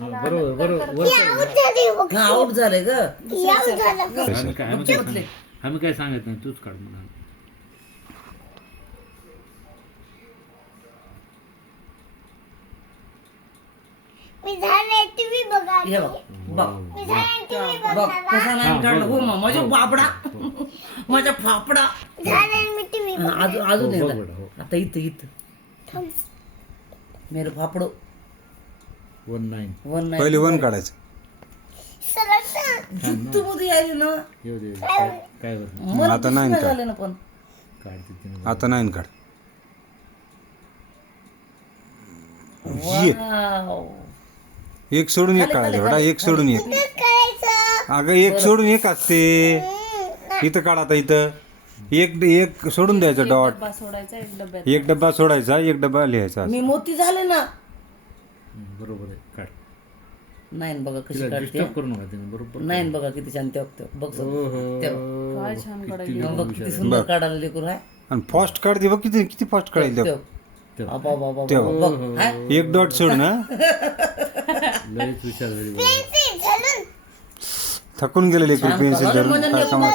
बरोबर बरोबर आउट झाले ग. आम्ही काय सांगत नाही, तूच काढ म्हणा. हे बघ बघ बघ कसा नाही काढलं. हो मग माझ्या बापडा, माझ्या फापडा. अजून एकदा. आता इथं इथं मेरे फापडो. 19 पहिले 1 काढायचं. तू मध्ये यायली ना. येऊ दे, काय होत नाही. मला आता दिसून नाही नाही काढ. झालं ना पण. काढते तिने. आता 9 काढ. ये वाव. एक सोडून एक काढायचं बेटा, एक सोडून एक. अगं एक सोडून एक असते. इथं काढ आता. इथं एक सोडून द्यायचं डॉट. डब्बा सोडायचा एक डब्यात. एक डब्बा सोडायचा, एक डब्बा लिहायचा. मी मोठी झाले ना. बरोबर आहे, काढ. नाही बघा कशी तिला काढते. डिस्टर्ब करू नका तिने. बरोबर नाही बघा किती शांती वागते. बघ काय छान काढायची. बघ किती सुंदर काढायला लेकरू आहे. आणि फास्ट काढते बघ, किती किती फास्ट काढायला. बघ हाय. एक डॉट सोडून. हा लयच हुशार झाली. थकून गेलेले पेन्सिल धरून काय समज.